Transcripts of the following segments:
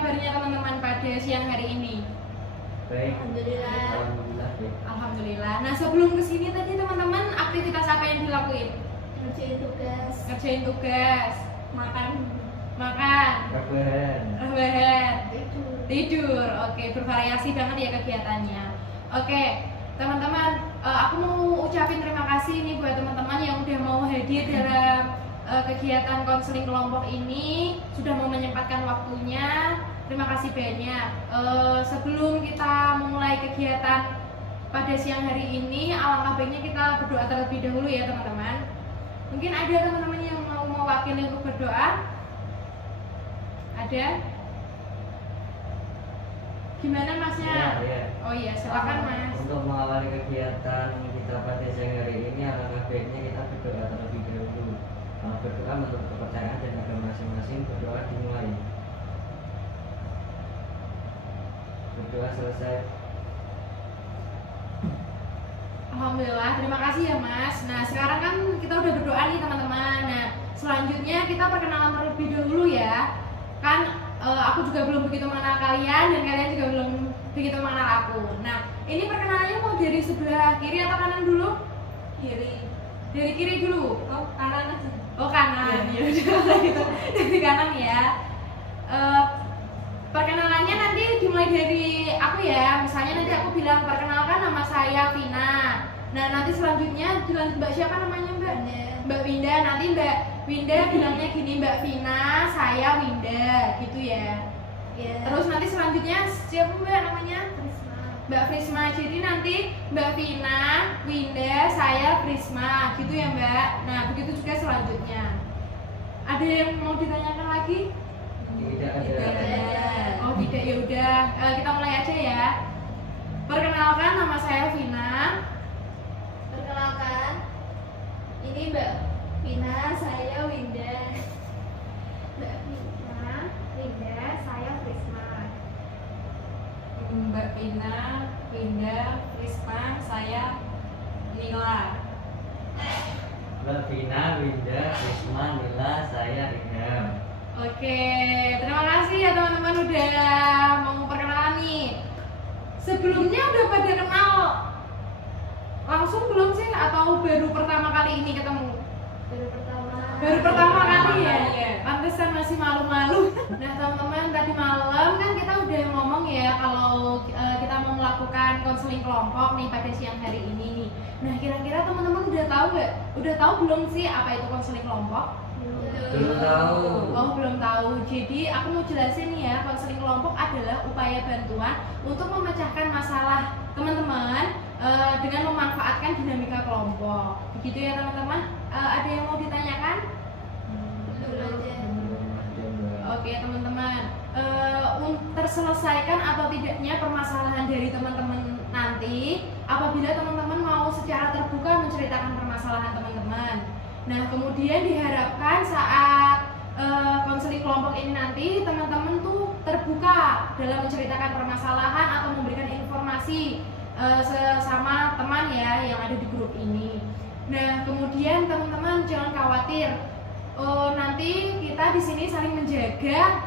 kabarnya teman-teman pada siang hari ini? Baik. Alhamdulillah. Alhamdulillah. Nah, sebelum kesini tadi teman-teman aktivitas apa yang dilakuin? Ngerjain tugas, makan, rebahan, tidur. Oke, bervariasi banget ya kegiatannya. Oke, teman-teman, aku mau ucapin terima kasih nih buat teman-teman yang udah mau hadir dalam kegiatan konseling kelompok ini, sudah mau menyempatkan waktunya. Terima kasih banyak. Sebelum kita memulai kegiatan pada siang hari ini, alangkah baiknya kita berdoa terlebih dahulu ya teman-teman. Mungkin ada teman-teman yang mau mewakili untuk berdoa? Ada? Gimana masnya? Ya. Oh iya, silakan mas. Untuk mengawali kegiatan kita pada siang hari ini, alangkah baiknya kita berdoa terlebih dahulu. Berdoa menurut kepercayaan dan agama masing-masing. Berdoa dimulai. Berdoa selesai. Alhamdulillah, terima kasih ya mas. Nah sekarang kan kita udah berdoa nih teman-teman. Nah selanjutnya kita perkenalan terlebih dahulu ya. Kan aku juga belum begitu mengenal kalian dan kalian juga belum begitu mengenal aku. Nah ini perkenalannya mau dari sebelah kiri atau kanan dulu? Kiri. Dari kiri dulu? Oh, kanan aja. Oh kanan, ya udah gitu. Dari kanan ya. Perkenalannya nanti dimulai dari aku ya. Misalnya nanti aku bilang perkenalkan nama saya Vina. Nah nanti selanjutnya bilang Mbak siapa namanya Mbak? Mbak Winda. Nanti Mbak Winda bilangnya gini, Mbak Vina, saya Winda, gitu ya. Terus nanti selanjutnya siapa Mbak namanya? Mbak Prisma. Jadi nanti Mbak Vina, Winda, saya Prisma, gitu ya Mbak. Nah begitu juga selanjutnya. Ada yang mau ditanyakan lagi? Tidak ada. Oh tidak, ya udah kita mulai aja ya. Perkenalkan nama saya Vina. Perkenalkan, ini Mbak Vina, saya Winda. Mbak Vina, Winda, saya Prisma. Mbak Vina, Winda, Prisma, saya Nila. Mbak Vina, Winda, Risma, Nila, saya Ridham. Oke, terima kasih ya teman-teman udah mau memperkenalkan nih. Sebelumnya udah pada kenal langsung belum sih atau baru pertama kali ini ketemu? Baru pertama kali ya? Pantesan masih malu-malu. Nah teman-teman, tadi malam kan kita udah ngomong ya kalau kita mau melakukan konseling kelompok nih pada siang hari ini nih. Nah kira-kira teman-teman udah tahu nggak? Udah tahu belum sih apa itu konseling kelompok? Belum tahu. Oh belum tahu. Jadi aku mau jelasin nih ya, konseling kelompok adalah upaya bantuan untuk memecahkan masalah teman-teman dengan memanfaatkan dinamika kelompok. Begitu ya teman-teman. Ada yang mau ditanyakan? Oke teman-teman. Terselesaikan atau tidaknya permasalahan dari teman-teman nanti apabila teman-teman mau secara terbuka menceritakan permasalahan teman-teman. Nah kemudian diharapkan saat konseling kelompok ini nanti teman-teman tuh terbuka dalam menceritakan permasalahan atau memberikan informasi sesama teman ya yang ada di grup ini. Nah kemudian teman-teman jangan khawatir, nanti kita di sini saling menjaga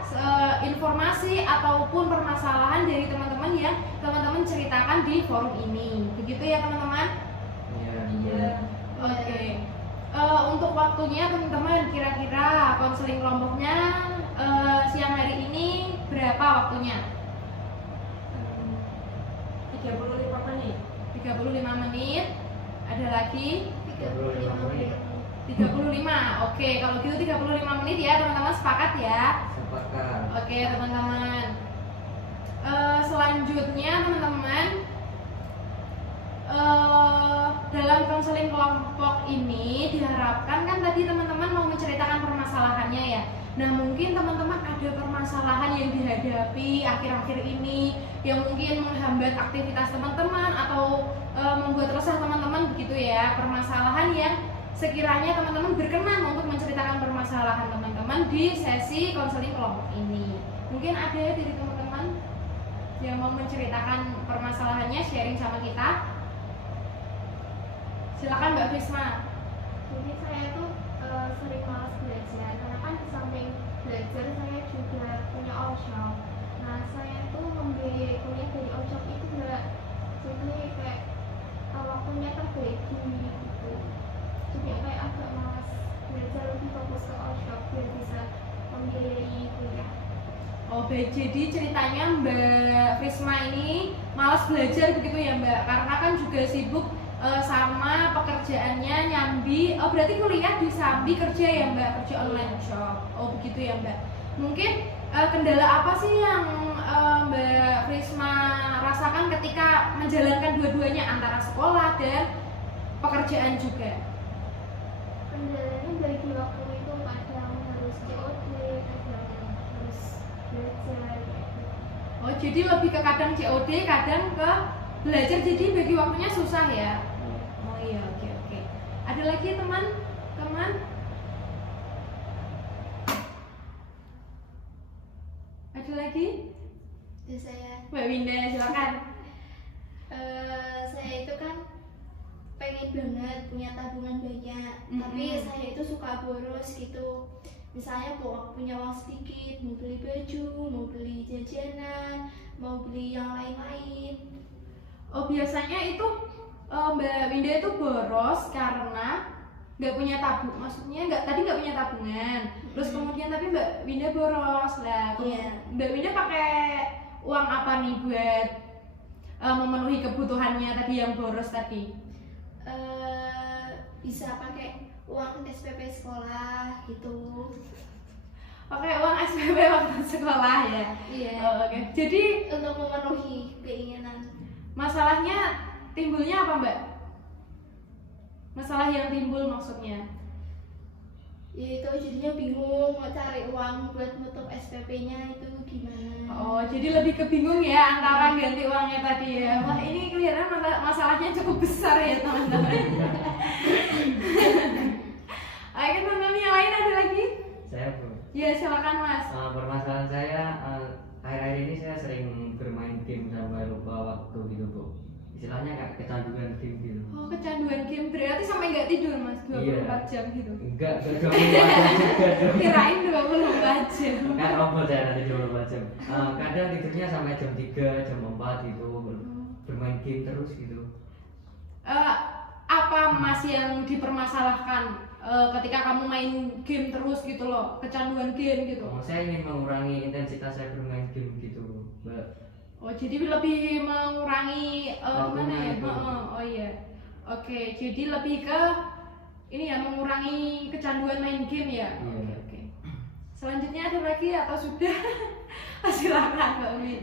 informasi ataupun permasalahan dari teman-teman yang teman-teman ceritakan di forum ini. Begitu ya teman-teman? Iya. Oke. Untuk waktunya teman-teman kira-kira konseling kelompoknya siang hari ini berapa waktunya? 35 menit. 35 menit. Ada lagi? 35 menit. 35. Oke, kalau gitu 35 menit ya teman-teman, sepakat ya? Sepakat. Oke teman-teman. Selanjutnya teman-teman, dalam konseling kelompok ini diharapkan kan tadi teman-teman mau menceritakan permasalahannya ya. Nah mungkin teman-teman ada permasalahan yang dihadapi akhir-akhir ini yang mungkin menghambat aktivitas teman-teman atau membuat resah teman-teman begitu ya. Permasalahan yang sekiranya teman-teman berkenan untuk menceritakan permasalahan teman-teman di sesi konseling kelompok ini. Mungkin ada dari teman-teman yang mau menceritakan permasalahannya, sharing sama kita. Silakan Mbak Fisma. Jadi saya tuh sering malas belajar karena kan di samping belajar saya juga punya workshop. Nah, saya tuh memilih kuliah dari Ojok itu Mbak. Jadi kayak waktunya terbagi gitu. Jadi kayak agak malas belajar, lebih fokus ke Ojok biar bisa memilih kuliah. Oh baik, jadi ceritanya Mbak Prisma ini malas belajar begitu ya Mbak? Karena kan juga sibuk sama pekerjaannya nyambi. Oh berarti kuliah disambi kerja ya Mbak? Kerja online shop. Oh begitu ya Mbak. Mungkin kendala apa sih yang Mbak Prisma rasakan ketika menjalankan dua-duanya antara sekolah dan pekerjaan juga? Kendalanya bagi waktu itu kadang harus COD, kadang harus belajar gitu. Oh jadi lebih ke kadang COD, kadang ke belajar, jadi bagi waktunya susah ya? Oh iya, oke oke. Ada lagi teman-teman? Ada lagi? Terus saya Mbak Winda silakan. saya itu kan pengen banget punya tabungan banyak, tapi saya itu suka boros gitu. Misalnya punya uang sedikit, mau beli baju, mau beli jajanan, mau beli yang lain-lain. Oh biasanya itu Mbak Winda itu boros karena nggak punya tabung, maksudnya nggak punya tabungan. Terus kemudian tapi Mbak Winda boros lah. Iya. Mbak Winda pakai uang apa nih buat memenuhi kebutuhannya tadi yang boros tadi? Bisa pakai uang SPP sekolah gitu. Pakai uang SPP waktu sekolah ya? Iya. Oh, oke. Jadi Untuk memenuhi keinginan. masalahnya timbulnya apa Mbak? Masalah yang timbul maksudnya? Ya itu jadinya bingung mau cari uang buat nutup SPP-nya itu gimana. Oh, jadi lebih kebingung ya antara ganti uangnya tadi ya. Wah, ini kelihatan masalahnya cukup besar ya teman-teman. Oke, teman-teman yang lain ada lagi? Saya Bu. Ya, silakan Mas. Permasalahan saya akhir-akhir ini saya sering bermain game sampai lupa waktu gitu Bu. Istilahnya kayak kecanduan game gitu. Oh, kecanduan game berarti sampai nggak tidur Mas 24 Iya. jam gitu. Enggak 24 jam juga dong. Kirain 24 jam. Kan robot saya nanti 24 jam. Kadang tidurnya sampai jam 3, jam 4 gitu. Bermain game terus gitu. Apa Mas yang dipermasalahkan ketika kamu main game terus gitu loh, kecanduan game gitu? Saya ingin mengurangi intensitas saya bermain game gitu, Mbak. Oh jadi lebih mengurangi gimana ya? itu. Oh iya. Oke, jadi lebih ke ini ya, mengurangi kecanduan main game ya. Iya. Oke. Selanjutnya ada lagi atau sudah? Silakan Mbak Umi.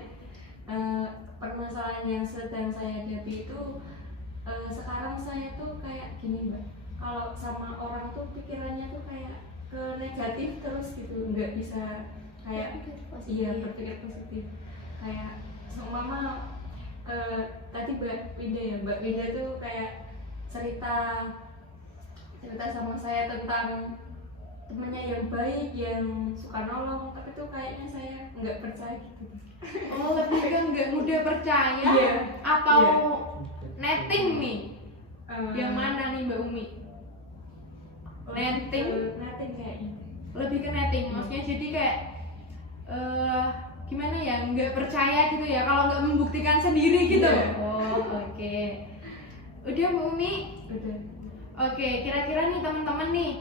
Permasalahan yang sedang saya hadapi itu sekarang saya tuh kayak gini Mbak, kalau sama orang tuh pikirannya tuh kayak ke negatif terus gitu, nggak bisa kayak iya berpikir positif. Kayak seumpama tadi Mbak Winda tuh kayak cerita sama saya tentang temennya yang baik, yang suka nolong, tapi tuh kayaknya saya nggak percaya gitu. Oh lebih ke nggak mudah percaya Iya. atau Iya. netting nih? Yang mana nih Mbak Umi? Netting? Netting kayaknya. Lebih ke netting, maksudnya jadi kayak gimana ya, nggak percaya gitu ya kalau nggak membuktikan sendiri gitu. Iya. Oh oke. Udah Bu Umi? Udah. Oke, kira-kira nih teman-teman nih,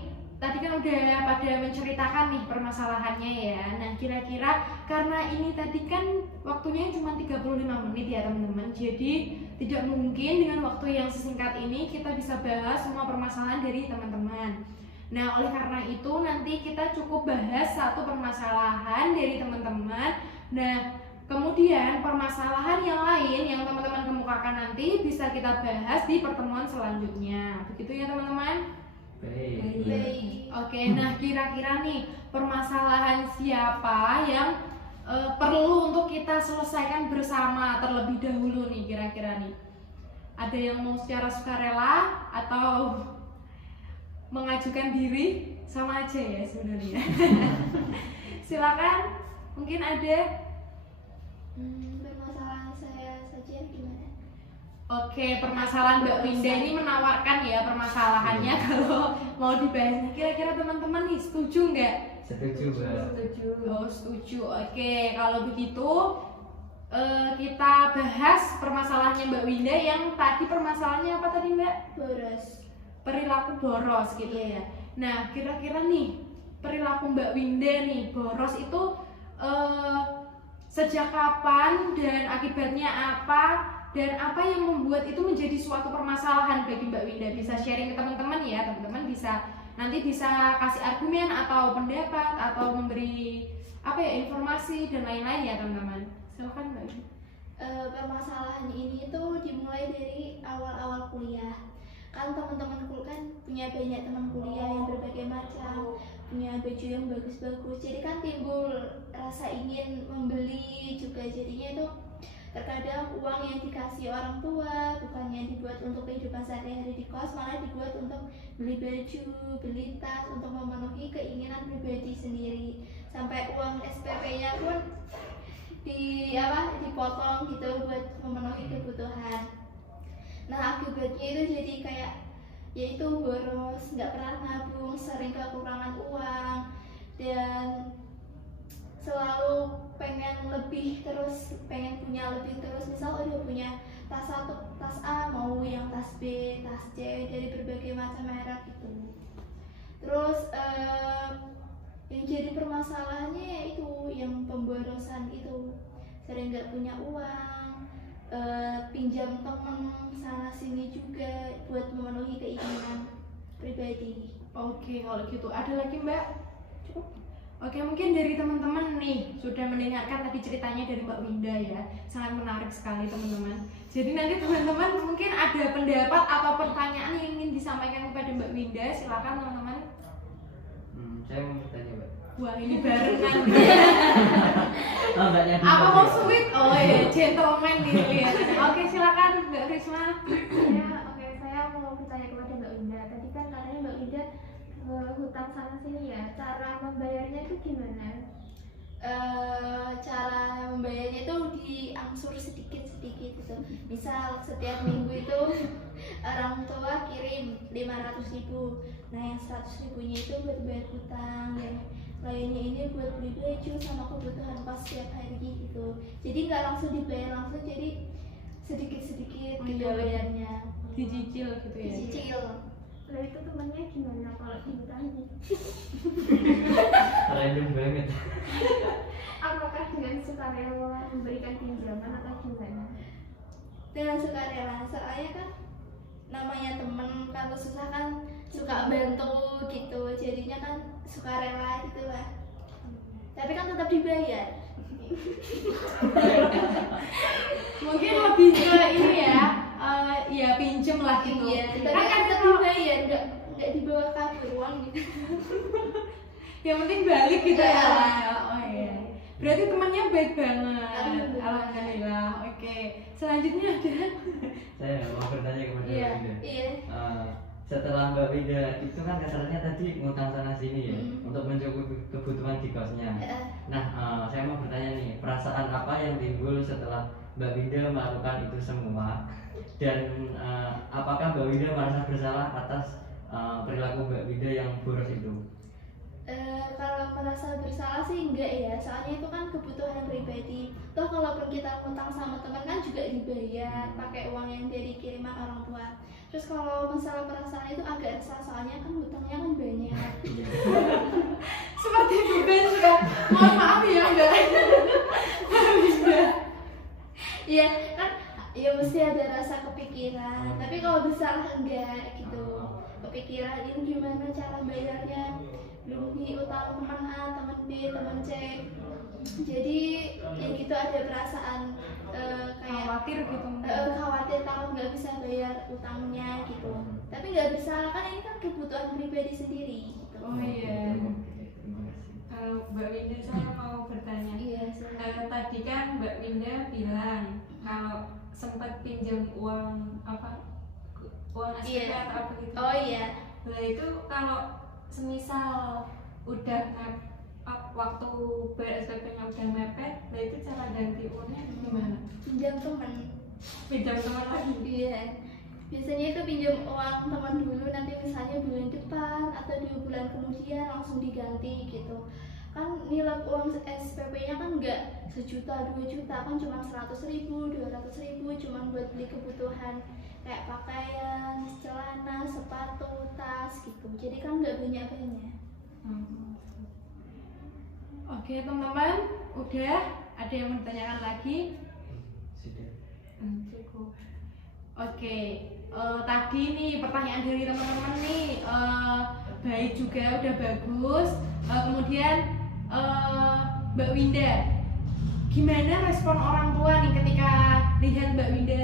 tadi kan udah pada menceritakan nih permasalahannya ya. Nah kira-kira karena ini tadi kan waktunya cuma 35 menit ya teman-teman, jadi tidak mungkin dengan waktu yang sesingkat ini kita bisa bahas semua permasalahan dari teman-teman. Nah oleh karena itu nanti kita cukup bahas satu permasalahan dari teman-teman. Nah kemudian permasalahan yang lain yang teman-teman kemukakan nanti bisa kita bahas di pertemuan selanjutnya. Begitu ya teman-teman? Baik. Baik. Oke, nah kira-kira nih permasalahan siapa yang perlu untuk kita selesaikan bersama terlebih dahulu nih kira-kira nih? Ada yang mau secara sukarela atau mengajukan diri? Sama aja ya sebenarnya. Silakan, mungkin ada. Permasalahan saya saja gimana? Oke, permasalahan Mbak Winda ini menawarkan ya permasalahannya kalau mau dibahas. Nah, kira-kira teman-teman nih setuju nggak Setuju, Mbak. Setuju. Oh, setuju. Oke, kalau begitu kita bahas permasalahannya Mbak Winda yang tadi permasalahannya apa tadi Mbak? Boros. Perilaku boros gitu ya. Nah, kira-kira nih perilaku Mbak Winda nih boros itu sejak kapan dan akibatnya apa dan apa yang membuat itu menjadi suatu permasalahan bagi Mbak Winda? Bisa sharing ke teman-teman ya, teman-teman bisa nanti bisa kasih argumen atau pendapat atau memberi apa ya informasi dan lain-lain ya teman-teman. Silakan Mbak Winda. Permasalahan ini tuh dimulai dari awal-awal kuliah. Kan teman-temanku kan punya banyak teman kuliah yang berbagai macam, punya baju yang bagus-bagus, jadi kan timbul rasa ingin membeli juga. Jadinya itu terkadang uang yang dikasih orang tua bukannya dibuat untuk kehidupan sehari-hari di kos, malah dibuat untuk beli baju, beli tas, untuk memenuhi keinginan pribadi sendiri. Sampai uang SPP-nya pun dipotong gitu buat memenuhi kebutuhan. Nah akibatnya itu jadi kayak yaitu boros, nggak pernah nabung, sering kekurangan uang, dan selalu pengen lebih terus, pengen punya lebih terus. Misal udah punya tas A, tas A mau yang tas B, tas C dari berbagai macam merek gitu. Terus yang jadi permasalahannya yaitu yang pemborosan itu, sering nggak punya uang, pinjam temen sana sini juga buat memenuhi keinginan pribadi. Oke, kalau gitu ada lagi Mbak? Cukup? Oke, mungkin dari teman-teman nih sudah mendengarkan tadi ceritanya dari Mbak Winda ya, sangat menarik sekali teman-teman. Jadi nanti teman-teman mungkin ada pendapat atau pertanyaan yang ingin disampaikan kepada Mbak Winda, silakan teman-teman. Saya mau bertanya, Mbak. Wah ini barengan. Oh, Mbaknya dulu. Apa mau sweet? Oh iya, gentleman gitu ya. Oke, silakan Mbak Risma. Oke, saya mau bertanya kepada Mbak Winda. Tadi kan katanya Mbak Winda hutang sana sini ya. Cara membayarnya itu gimana? Cara membayarnya itu diangsur sedikit-sedikit gitu. Misal setiap minggu itu orang tua kirim 500.000. Nah yang 100.000-nya itu buat bayar hutang, yang lainnya ini buat beli baju sama kebutuhan kos setiap hari gitu. Jadi nggak langsung dibayar langsung, jadi sedikit-sedikit gitu bayarnya. Dicicil gitu ya. Dicicil. Lalu itu temennya gimana kalau dihutangi? Random banget. Apakah dengan sukarela memberikan pinjaman atau gimana? Dengan sukarela, soalnya kan namanya temen, kalau susah kan suka bantu gitu, jadinya kan sukarela gitu lah. Tapi kan tetap dibayar. Mungkin lebih ke ini ya pinjem lah gitu. Iya, tapi kan tetap dibayar, nggak dibawa kabur uang gitu. Yang penting balik gitu ya. Iya. Oh iya. Berarti temannya baik banget. Alhamdulillah. Oke. Selanjutnya ada. Saya mau bertanya kepada Iya. Mbak Winda. Iya. Setelah Mbak Winda itu kan kasarnya tadi ngutang sana sini ya, untuk mencukupi kebutuhan di kosnya. Nah, saya mau bertanya nih, perasaan apa yang timbul setelah Mbak Winda melakukan itu semua, dan apakah Mbak Winda merasa bersalah atas perilaku Mbak Winda yang boros itu? Kalau merasa bersalah sih enggak ya, soalnya itu kan kebutuhan pribadi. Toh kalaupun kita ngutang sama teman kan juga dibayar pakai uang yang dari kiriman orang tua. Terus kalau masalah perasaan itu agak resah, soalnya kan hutangnya kan banyak. Seperti bukan sudah. Mohon maaf ya Mbak. Iya kan, ya mesti ada rasa kepikiran. Tapi kalau bersalah enggak gitu. Kepikiran ini gimana cara bayarnya, belum utang teman A, teman B, teman C. Jadi ya gitu, ada perasaan kayak Khawatir gitu. khawatir takut nggak bisa bayar utangnya gitu. Tapi nggak bersalah kan, ini kan kebutuhan pribadi sendiri gitu. Oh iya. Kalau Mbak Winda, saya mau bertanya. Iya, Tadi kan Mbak Winda bilang kalau sempat pinjam uang SPP atau apa gitu. Oh iya. Nah itu kalau semisal udah waktu bayar SPP-nya udah mepet, nah itu cara ganti uangnya gimana? Pinjam teman. Pinjam teman lagi. Iya. Biasanya itu pinjam uang teman dulu, nanti misalnya bulan depan bulan atau 2 bulan kemudian langsung diganti gitu. Kan nilai uang SPP-nya kan nggak sejuta 2 juta, kan cuma 100.000 200.000 cuma buat beli kebutuhan kayak pakaian, celana, sepatu, tas gitu. Jadi kan nggak banyak-banyak. Oke teman-teman, udah ada yang mau ditanyakan lagi? Sudah. Cukup. Oke, tadi nih pertanyaan dari teman-teman nih baik juga, udah bagus. Kemudian Mbak Winda, gimana respon orang tua nih ketika lihat Mbak Winda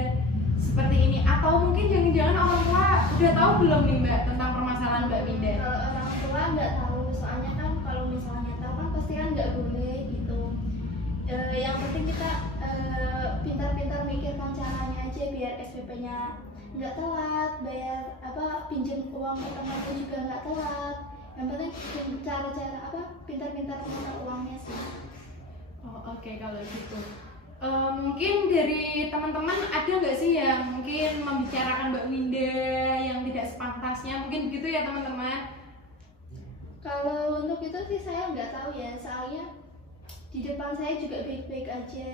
seperti ini? Atau mungkin jangan-jangan orang tua udah tahu belum nih Mbak tentang permasalahan Mbak Winda? Kalau orang tua nggak tahu, soalnya kan kalau misalnya tahu kan pasti kan nggak boleh gitu. Yang penting kita pintar-pintar mikirkan caranya aja biar SPP-nya nggak telat, bayar pinjam uang ke teman juga nggak telat. Yang penting cara-cara pintar-pintar mengelola uangnya sih. Oke, kalau gitu mungkin dari teman-teman ada nggak sih yang mungkin membicarakan Mbak Winda yang tidak sepantasnya, mungkin begitu ya teman-teman? Kalau untuk itu sih saya nggak tahu ya, soalnya di depan saya juga baik-baik aja.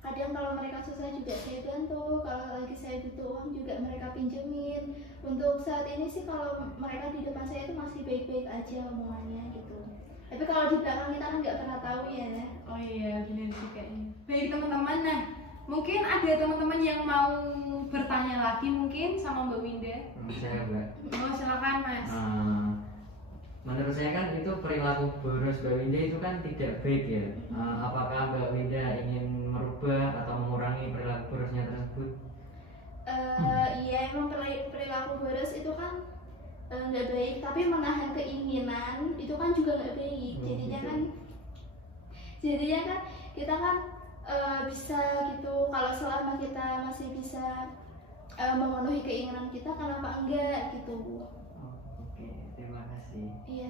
Kadang kalau mereka susah juga saya bantu, kalau lagi saya butuh uang juga mereka pinjemin. Untuk saat ini sih kalau mereka di depan saya itu masih baik-baik aja omongannya gitu. Tapi kalau di belakang kita kan nggak pernah tahu ya. Oh iya, benar sih kayaknya. Baik teman-teman, nah mungkin ada teman-teman yang mau bertanya lagi mungkin sama Mbak Winda. Saya Mbak. Oh silakan Mas. Menurut saya kan itu perilaku boros Mbak Winda itu kan tidak baik ya. Apakah Mbak Winda ingin merubah atau mengurangi perilaku borosnya tersebut? Iya, emang perilaku boros itu kan nggak baik, tapi menahan keinginan itu kan juga nggak baik. Jadinya kan kita kan bisa gitu, kalau selama kita masih bisa memenuhi keinginan kita, kenapa enggak gitu. Oke, terima kasih. Iya.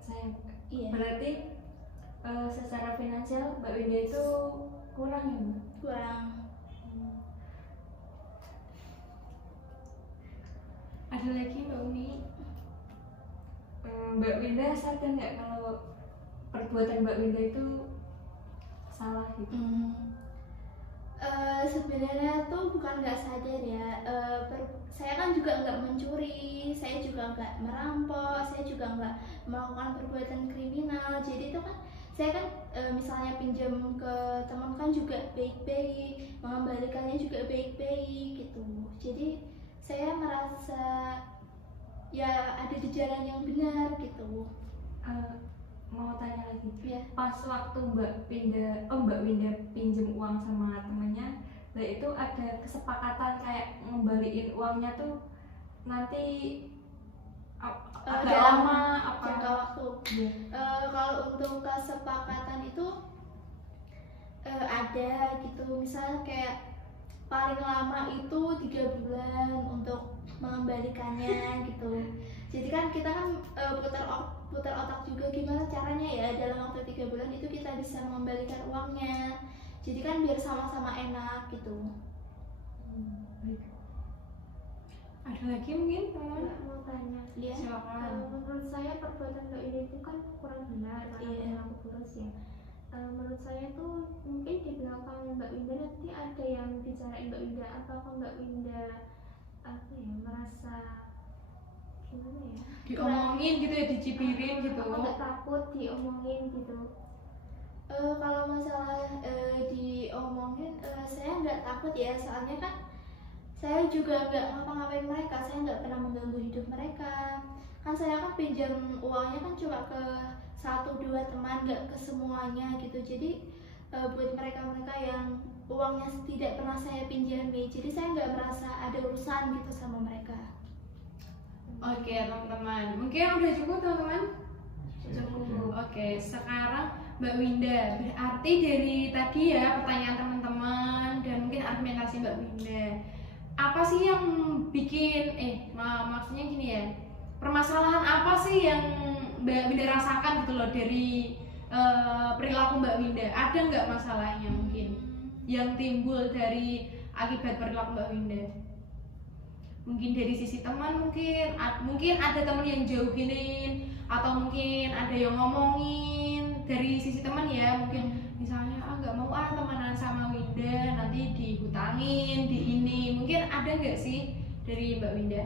Saya Iya. berarti secara finansial Mbak Winda itu kurang ya Mbak? Kurang. Ada lagi Mbak Umi? Mbak Winda sadar nggak kalau perbuatan Mbak Winda itu salah gitu? Sebenarnya tuh bukan nggak sadar ya. Saya kan juga nggak mencuri, saya juga nggak merampok, saya juga nggak melakukan perbuatan kriminal. Jadi itu kan saya kan misalnya pinjam ke teman kan juga baik-baik, mengembalikannya juga baik-baik gitu. Jadi saya merasa ya ada di jalan yang benar gitu. Mau tanya lagi, Ya. pas waktu Mbak Winda pinjem uang sama temennya, nah itu ada kesepakatan kayak ngembaliin uangnya tuh nanti agak lama apa? Jangka waktu. Iya. Kalau untuk kesepakatan itu ada gitu, misalnya kayak paling lama itu 3 bulan untuk mengembalikannya gitu. Jadi kan kita kan putar otak juga gimana caranya ya dalam waktu 3 bulan itu kita bisa mengembalikan uangnya. Jadi kan biar sama-sama enak gitu. Baik. Ada lagi mungkin teman-teman? Mau tanya, Iya. Silakan. menurut saya perbuatan Mbak Winda itu kan kurang benar karena Iya. perilaku boros ya. Menurut saya tuh mungkin di belakang Mbak Winda nanti ada yang bicarain Mbak Winda, atau Mbak Winda merasa gimana ya? Diomongin gitu ya, dicipirin gitu. Apa nggak takut diomongin gitu? Kalau masalah diomongin, saya nggak takut ya, soalnya kan saya juga nggak ngapa-ngapain mereka, saya nggak pernah mengganggu hidup mereka. Kan saya kan pinjam uangnya kan cuma ke 1-2 teman, nggak ke semuanya gitu. Jadi buat mereka-mereka yang uangnya tidak pernah saya pinjami, jadi saya nggak merasa ada urusan gitu sama mereka. Oke teman-teman, mungkin udah cukup teman-teman? Cukup. Oke, sekarang Mbak Winda, berarti dari tadi ya pertanyaan teman-teman dan mungkin argumentasi Mbak Winda, apa sih yang bikin maksudnya gini ya, permasalahan apa sih yang Mbak Winda rasakan gitu loh dari perilaku Mbak Winda? Ada nggak masalahnya mungkin yang timbul dari akibat perilaku Mbak Winda? mungkin dari sisi teman, mungkin ada teman yang jauhinin, atau mungkin ada yang ngomongin dari sisi teman ya, mungkin misalnya nggak mau temenan sama Winda, nanti dihutangin, di ini, mungkin ada nggak sih dari Mbak Winda?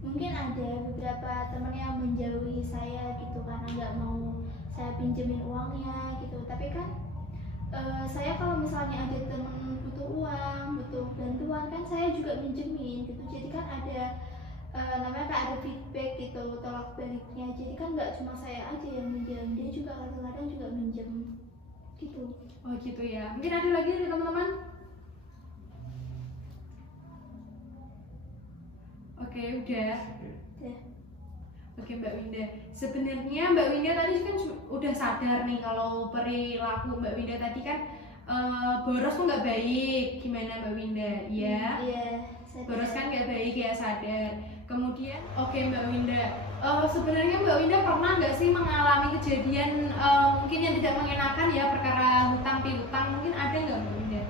Mungkin ada beberapa teman yang menjauhi saya gitu karena nggak mau saya pinjemin uangnya gitu. Tapi kan saya kalau misalnya ada teman butuh uang, butuh bantuan kan saya juga minjemin gitu. Jadi kan ada namanya kayak ada feedback gitu, tolak baliknya. Jadi kan nggak cuma saya aja yang minjem, dia juga kadang-kadang juga minjem gitu. Oh gitu ya. Mungkin ada lagi dari teman-teman? Oke, udah. Oke Mbak Winda, sebenarnya Mbak Winda tadi kan udah sadar nih kalau perilaku Mbak Winda tadi kan boros tuh nggak baik. Gimana Mbak Winda? Iya. Boros kan nggak baik ya, sadar. Kemudian, oke Mbak Winda, sebenarnya Mbak Winda pernah nggak sih mengalami kejadian mungkin yang tidak mengenakan ya, perkara hutang piutang, mungkin ada nggak Mbak Winda?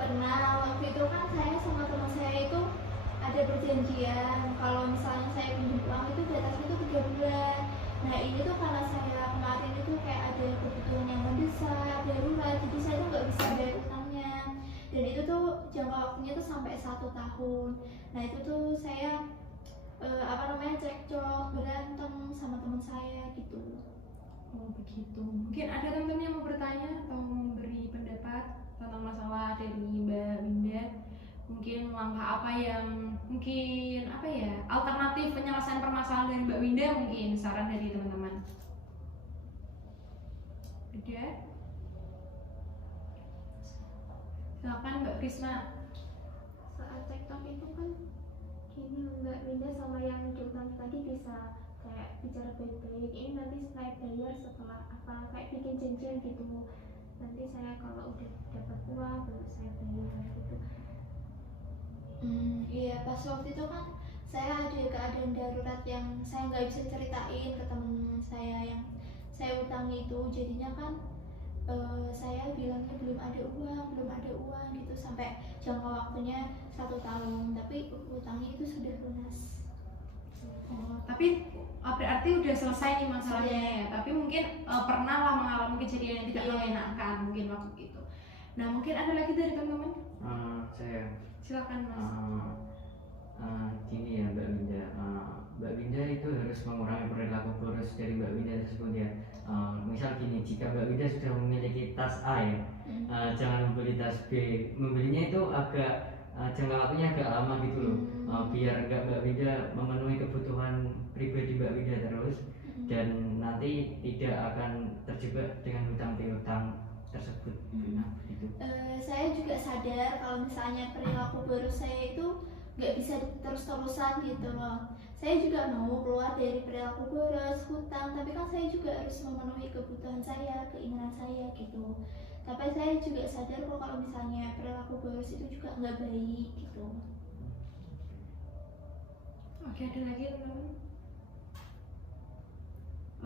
Pernah. Waktu itu kan saya sama teman saya itu ada perjanjian kalau misalnya saya pinjam uang itu batasnya itu 3 bulan. Nah ini tuh karena saya kemarin itu kayak ada kebutuhan yang mendesak, darurat, jadi saya tuh nggak bisa bayar utangnya. Dan itu tuh jangka waktunya tuh sampai 1 tahun. Nah itu tuh saya cekcok, berantem sama teman saya gitu. Oh begitu. Mungkin ada teman-teman yang mau bertanya atau memberi pendapat tentang masalah dari Mbak Winda? Mungkin langkah apa yang alternatif penyelesaian permasalahan dari Mbak Winda, mungkin saran dari teman-teman. Ada? Silakan Mbak Krisna. Saat cekcok itu kan gini, Mbak Winda sama yang diutang tadi bisa kayak bicara baik-baik, ini nanti saya bayar setelah apa, kayak bikin janjian gitu, nanti saya kalau udah dapat uang baru saya bayar gitu. Iya, pas waktu itu kan saya ada keadaan darurat yang saya nggak bisa ceritain ke temen saya yang saya utangi itu. Jadinya kan saya bilangnya belum ada uang gitu sampai jangka waktunya 1 tahun, tapi utangnya itu sudah lunas. Oh, tapi berarti udah selesai nih masalahnya ya. Tapi mungkin pernah lah mengalami kejadian yang tidak mengenakan mungkin waktu itu. Nah mungkin ada lagi dari teman-teman? Saya. Silakan Mas. Gini ya Mbak Winda, Mbak Winda itu harus mengurangi perilaku boros dari Mbak Winda tersebut ya. Misal gini, jika Mbak Winda sudah memiliki tas A ya, jangan membeli tas B. Membelinya itu agak jangka waktunya agak lama gitu loh, biar enggak Mbak Winda memenuhi kebutuhan pribadi Mbak Winda terus, dan nanti tidak akan terjebak dengan hutang piutang tersebut. Nah, itu. Saya juga sadar kalau misalnya perilaku boros saya itu nggak bisa terus-terusan gitu loh. Saya juga mau keluar dari perilaku boros, hutang, tapi kan saya juga harus memenuhi kebutuhan saya, keinginan saya gitu. Tapi saya juga sadar kalau misalnya perilaku boros itu juga nggak baik gitu. Oke, ada lagi teman-teman?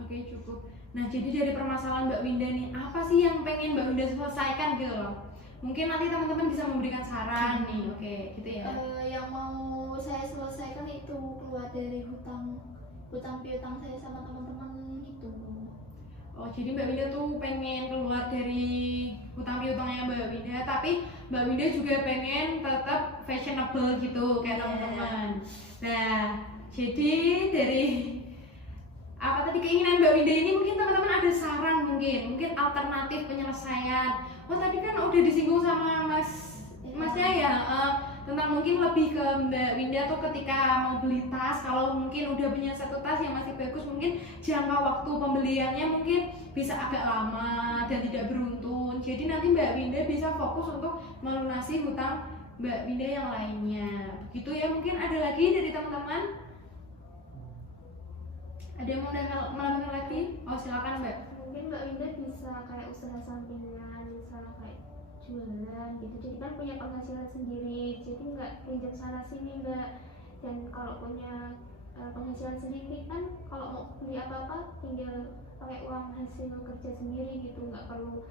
Oke, cukup. Nah, jadi dari permasalahan Mbak Winda nih, apa sih yang pengen Mbak Winda selesaikan gitu loh? Mungkin nanti teman-teman bisa memberikan saran nih, oke, gitu ya. Yang mau saya selesaikan itu keluar dari hutang piutang saya sama teman-teman gitu. Oh, jadi Mbak Winda tuh pengen keluar dari hutang piutangnya Mbak Winda, tapi Mbak Winda juga pengen tetap fashionable gitu kayak teman-teman. Nah, jadi dari apa tadi keinginan Mbak Winda ini, mungkin teman-teman ada saran, mungkin alternatif penyelesaian. Oh tadi kan udah disinggung sama masnya ya, tentang mungkin lebih ke Mbak Winda tuh ketika mau beli tas, kalau mungkin udah punya satu tas yang masih bagus, mungkin jangka waktu pembeliannya mungkin bisa agak lama dan tidak beruntun. Jadi nanti Mbak Winda bisa fokus untuk melunasi hutang Mbak Winda yang lainnya. Begitu ya, mungkin ada lagi dari teman-teman? Ada yang mau menambahkan lagi? Oh silakan Mbak. Mungkin Mbak Winda bisa kayak usaha sampingan, misalnya kayak jualan gitu, jadi kan punya penghasilan sendiri, jadi nggak pinjam sana sini Mbak. Dan kalau punya penghasilan sendiri kan kalau mau beli apa-apa tinggal pakai uang hasil kerja sendiri gitu, nggak perlu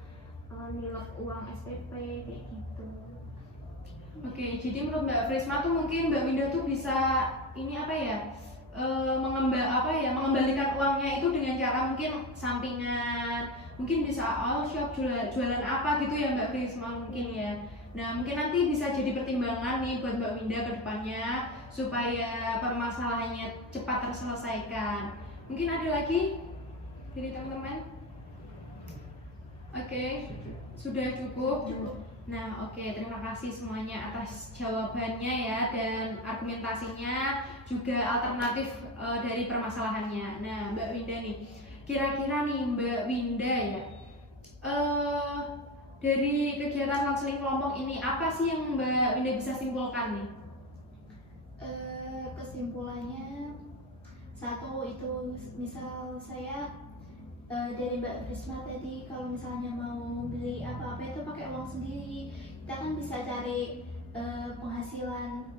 nilai uang SPP kayak gitu. Oke, jadi menurut Mbak Prisma tuh mungkin Mbak Winda tuh bisa ini apa ya, mengembalikan uangnya itu dengan cara mungkin sampingan, mungkin bisa all shop jualan apa gitu ya Mbak Prisma mungkin ya. Nah mungkin nanti bisa jadi pertimbangan nih buat Mbak Winda ke depannya supaya permasalahannya cepat terselesaikan. Mungkin ada lagi dari teman-teman? Oke, sudah cukup. Nah, oke, terima kasih semuanya atas jawabannya ya dan argumentasinya juga alternatif dari permasalahannya. Nah, Mbak Winda nih, kira-kira nih Mbak Winda ya, dari kegiatan konseling kelompok ini apa sih yang Mbak Winda bisa simpulkan nih? Kesimpulannya satu itu misal saya dari Mbak Prisma tadi kalau misalnya mau beli apa-apa itu pakai uang sendiri, kita kan bisa cari penghasilan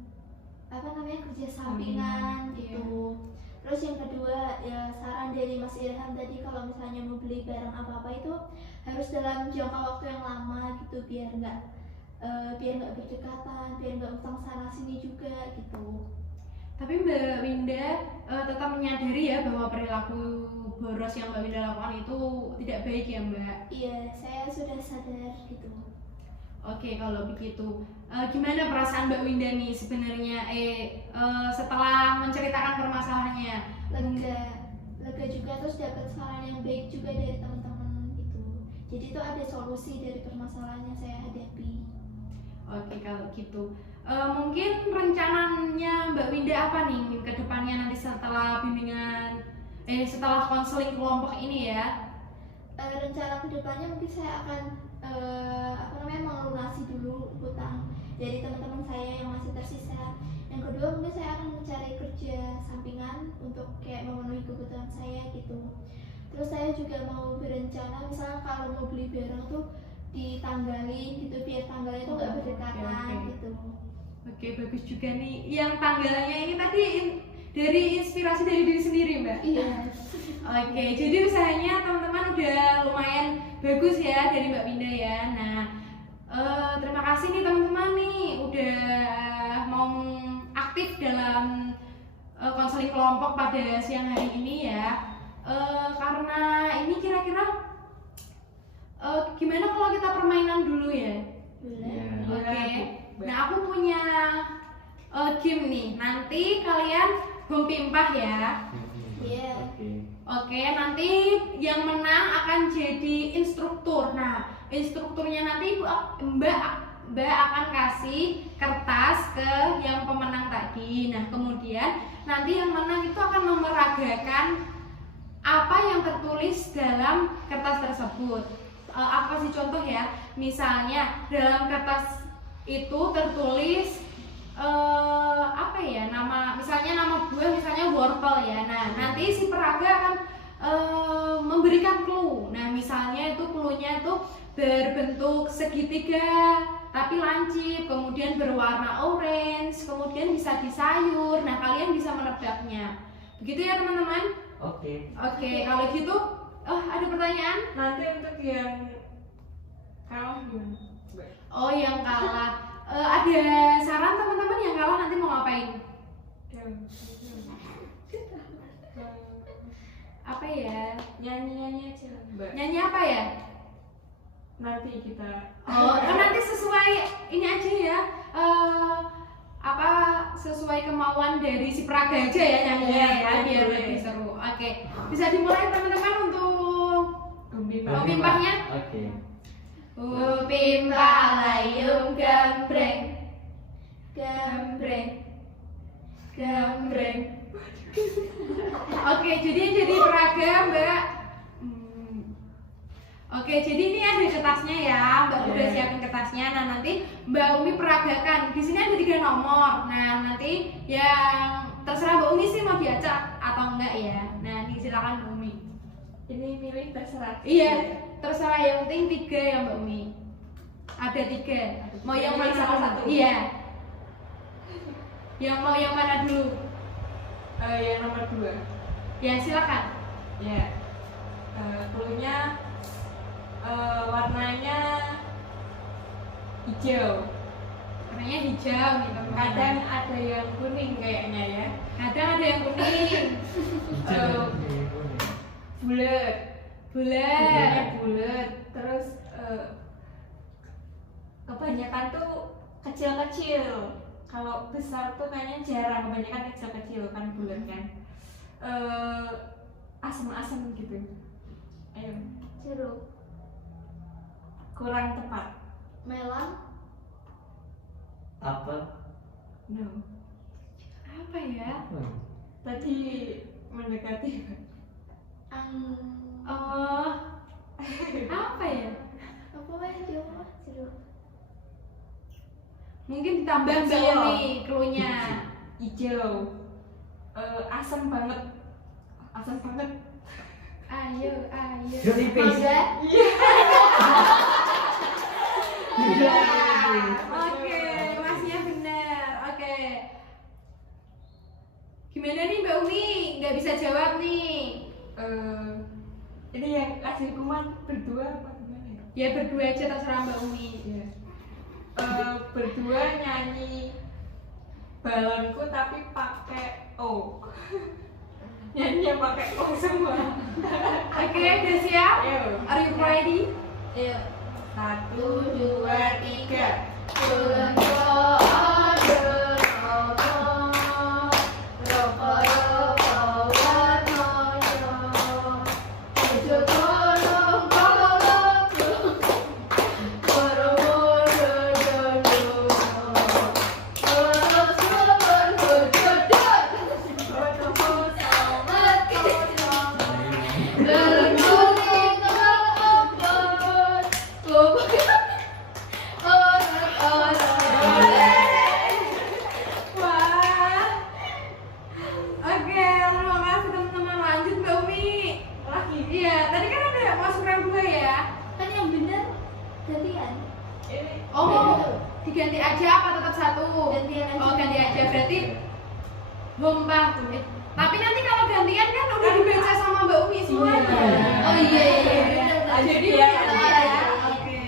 kerja sampingan gitu. Terus yang kedua ya saran dari Mas Irham tadi kalau misalnya mau beli barang apa-apa itu harus dalam jangka waktu yang lama gitu biar nggak berdekatan, biar nggak utang sana sini juga gitu. Tapi Mbak Winda tetap menyadari ya bahwa perilaku boros yang Mbak Winda lakukan itu tidak baik ya Mbak? Iya, saya sudah sadar gitu. Oke, kalau begitu gimana perasaan Mbak Winda nih sebenarnya setelah menceritakan permasalahannya? Lega juga, terus dapat saran yang baik juga dari teman-teman gitu. Jadi itu ada solusi dari permasalahan yang saya hadapi. Oke, kalau gitu mungkin rencananya Mbak Winda apa nih ke depannya nanti setelah setelah konseling kelompok ini ya? Rencana kedepannya mungkin saya akan melunasi dulu hutang dari teman-teman saya yang masih tersisa. Yang kedua mungkin saya akan mencari kerja sampingan untuk kayak memenuhi kebutuhan saya gitu. Terus saya juga mau berencana misalnya kalau mau beli barang tuh ditanggalin gitu biar tanggalnya itu nggak berdekatan gitu. Oke, bagus juga nih. Yang tanggalnya ini tadi dari inspirasi dari diri sendiri Mbak? Iya. Oke, jadi usahanya teman-teman udah lumayan bagus ya dari Mbak Winda ya. Nah, terima kasih nih teman-teman nih udah mau aktif dalam konseling kelompok pada siang hari ini ya. Karena ini kira-kira gimana kalau kita permainan dulu ya? Oke. Nah, aku punya game nih. Nanti kalian bom pimpah ya. Iya. Oke, nanti yang menang akan jadi instruktur. Nah, instrukturnya nanti Mbak akan kasih kertas ke yang pemenang tadi. Nah, kemudian nanti yang menang itu akan memeragakan apa yang tertulis dalam kertas tersebut. Apa sih contoh ya? Misalnya dalam kertas itu tertulis misalnya nama buah misalnya wortel ya. Nah, nanti si peraga akan memberikan clue. Nah, misalnya itu clue-nya itu berbentuk segitiga tapi lancip, kemudian berwarna orange, kemudian bisa di sayur. Nah, kalian bisa menebaknya. Begitu ya, teman-teman? Oke, kalau gitu ada pertanyaan? Nanti untuk yang kalah gimana? Oh, yang kalah. Ada saran teman-teman yang kalah nanti mau ngapain? Apa ya? Nyanyi aja Mbak. Nyanyi apa ya? Nanti kita Nanti sesuai ini aja ya. Sesuai kemauan dari si peraga aja ya nyanyinya ya biar lebih seru. Oke. Bisa dimulai teman-teman untuk pimpahnya? Oke. Pimpah layung gambreng. Oke, jadi peraga Mbak. Oke, jadi ini ada kertasnya ya, Mbak udah siapin kertasnya. Nah, nanti Mbak Umi peragakan. Di sini ada 3 nomor. Nah, nanti yang terserah Mbak Umi sih mau diacak atau enggak ya. Nah, silakan Mbak Umi. ini milih terserah. Iya, terserah, yang penting 3 ya Mbak Umi. Ada 3. Mau yang mana salah satu? Iya. Yang mau yang mana dulu? Yang nomor 2. Ya, silakan. Ya. Cluenya warnanya hijau. warnanya hijau nih teman. Kadang ada yang kuning kayaknya ya. Kadang ada yang kuning. Bulat. Bulat. Bulat. Terus kebanyakan tuh kecil-kecil. Kalau besar tuh kayaknya jarang, kebanyakan kecil-kecil kan bulat kan. Asem-asem gitu. Ayo. Jeruk. Kurang tepat. Melon. Apel. No. Apa ya? Tadi mendekati. Oh, apa ya? Apa ya dia? Jeruk. Mungkin ditambah Mbak Hijau. nih cluenya. Hijau. Asam banget. Asam banget. Ayo. Jeruk nipis. Mangga. Iya. Oke, masnya benar. Oke. Gimana nih Mbak Umi? Nggak bisa jawab nih. Ini yang kasih hukuman berdua apa gimana ya? Ya berdua aja terserah Mbak Umi. Iya. Berdua nyanyi balonku tapi pakai O. Nyanyinya pakai O semua. Oke, udah siap? Ayo. Are you ready? Ayo. 1, 2, 3. Wah. Oke, terima kasih teman-teman. Lanjut Mbak Umi. Lagi. Iya, tadi kan ada masuk round 2 ya. Kan yang benar gantian. Oh, mau diganti aja apa tetap satu? Gantian aja. Oh, ganti aja. Berarti lompat. Tapi nanti kalau gantian kan udah dibaca sama Mbak Umi semuanya. Iya. Oh iya. Jadi Iya, benar iya. ya. Oke.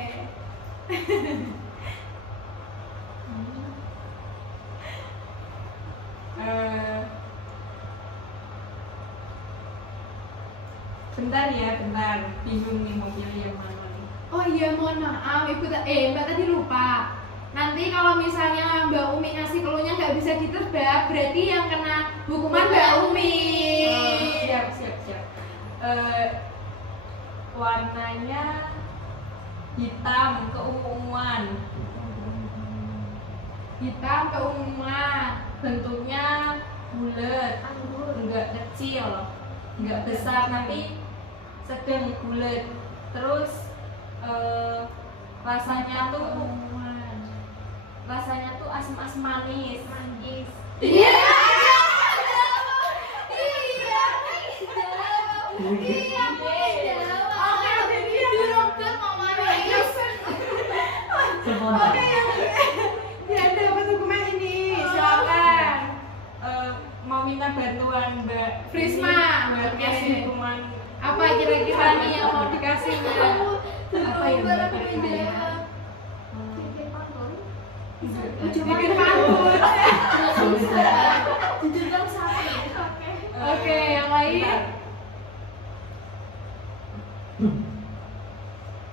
Bentar ya, bentar. Bingung nih mau pilih yang mana nih. Oh iya, mohon maaf, Mbak tadi lupa. Nanti kalau misalnya Mbak Umi ngasih cluenya nggak bisa ditebak, berarti yang kena hukuman Mbak Umi. Siap. Warnanya hitam keunguan. Hitam keunguan. Bentuknya bulat, enggak kecil, enggak besar tapi sedang bulat. Terus rasanya tuh asam-asam manis. Iya. Oke, jadi yang Oke, yang dapat hukuman ini, silakan. Mau minta bantuan Mbak Prisma. buat Oke. kasih hukuman. Apa kira-kira nih yang mau dikasih Mbak? Apa ya Mbak? Bikin pantun. Oke, yang lain.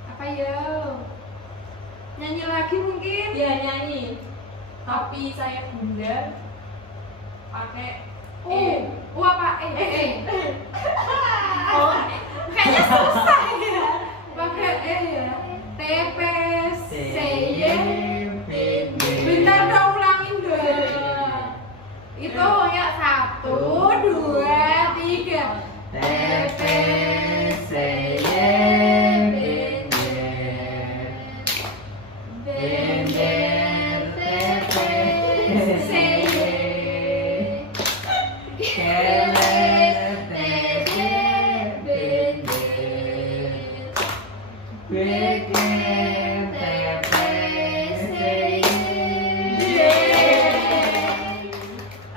Apa yo? Nyanyi lagi mungkin? Ya nyanyi. Tapi saya bunda pakai Apa? Oh, Kayaknya susah ya. Pakai ya. TP, CY. Bentar dong, ulangin dong. Itu ya 1, 2, 3. TP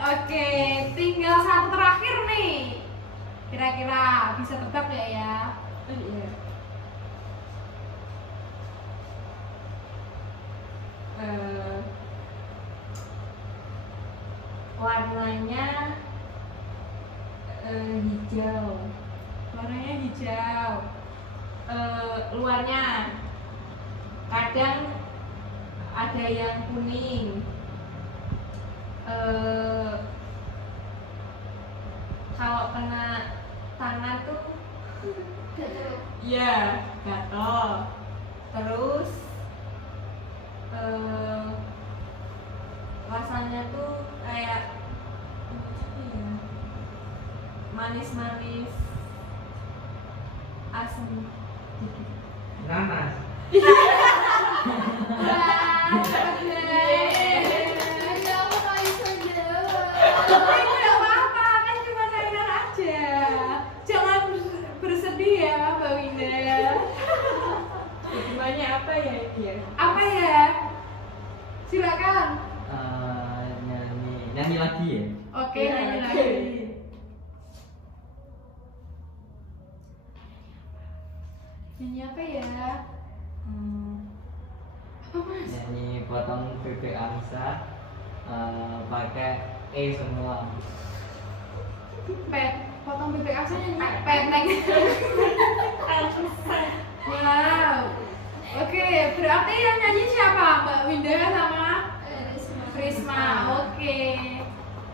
Oke, tinggal satu terakhir nih. Kira-kira bisa tebak nggak ya? iya. warnanya hijau. Warnanya hijau. Luarnya kadang ada yang kuning. Kalau kena tangan tuh ya gatel. Terus rasanya tuh kayak apa ya, manis-manis asam dikit. Nanas. Tidak apa-apa, kan cuma mainan aja. Jangan bersedih ya, Mbak Winda. Hubungannya apa ya ini ya? Apa ya? Silakan. Nyanyi lagi ya. Oke, Ya, nyanyi oke. lagi. Nyanyi apa ya? Apa mas? Nyanyi potong bebek angsa pakai semua. Potong bebek angsa nyanyi peteng. Wow. Oke, berarti yang nyanyi siapa? Mbak Winda sama Prisma. Oke.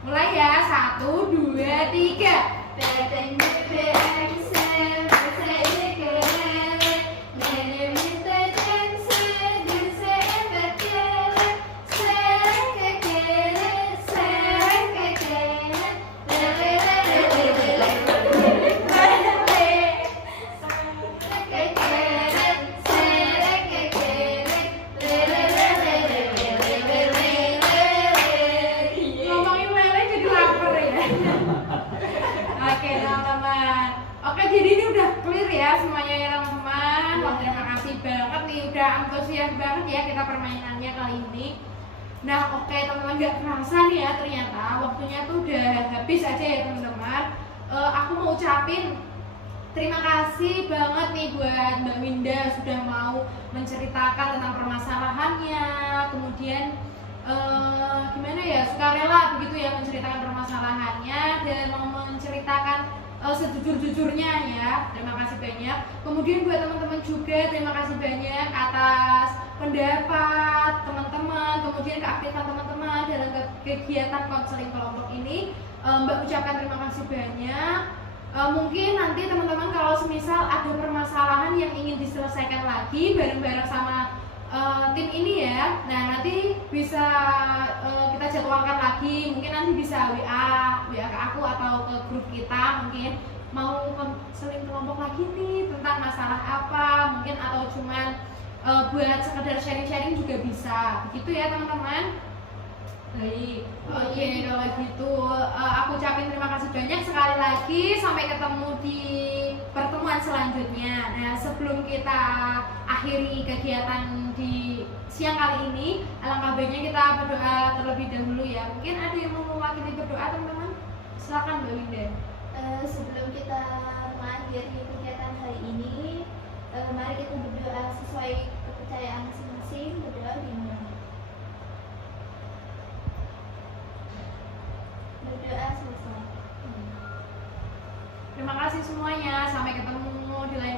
Mulai ya, 1, 2, 3. Peteng bebek angsa bersama kelele, nenek minta dansa dansa berkele, serang kekele, serang kekele, lelelelelele, kekele, serang kekele, lelelelelele. Ngomongin lele jadi lapar ya. Oke teman-teman. Oke, jadi ini udah clear ya semuanya ya teman-teman. Wah, terima kasih banget nih, udah antusias banget ya kita permainannya kali ini. Nah oke teman-teman, gak kerasa nih ya ternyata waktunya tuh udah habis aja ya teman-teman. Aku mau ucapin terima kasih banget nih buat Mbak Winda sudah mau menceritakan tentang permasalahannya. Kemudian gimana ya, sukarela begitu ya menceritakan permasalahannya dan mau menceritakan sejujur-jujurnya ya. Terima kasih banyak. Kemudian buat teman-teman juga terima kasih banyak atas pendapat teman-teman, kemudian keaktifan teman-teman dalam kegiatan konseling kelompok ini. Mbak ucapkan terima kasih banyak. Mungkin nanti teman-teman kalau semisal ada permasalahan yang ingin diselesaikan lagi bareng-bareng sama tim ini ya, nah nanti bisa kita jadwalkan lagi. Mungkin nanti bisa WA ke aku atau ke grup kita, mungkin mau konseling kelompok lagi nih tentang masalah apa mungkin, atau cuman buat sekedar sharing-sharing juga bisa, begitu ya teman-teman. Baik, oke kalau gitu aku ucapin terima kasih banyak sekali lagi. Sampai ketemu di pertemuan selanjutnya. Nah sebelum kita akhiri kegiatan di siang kali ini, alangkah baiknya kita berdoa terlebih dahulu ya. Mungkin ada yang mau mewakili berdoa teman-teman? Silakan Mbak Winda. Sebelum kita mengakhiri kegiatan hari ini, mari kita berdoa sesuai kepercayaan masing-masing. Berdoa gimana? Berdoa selesai. Terima kasih semuanya. Sampai ketemu di lain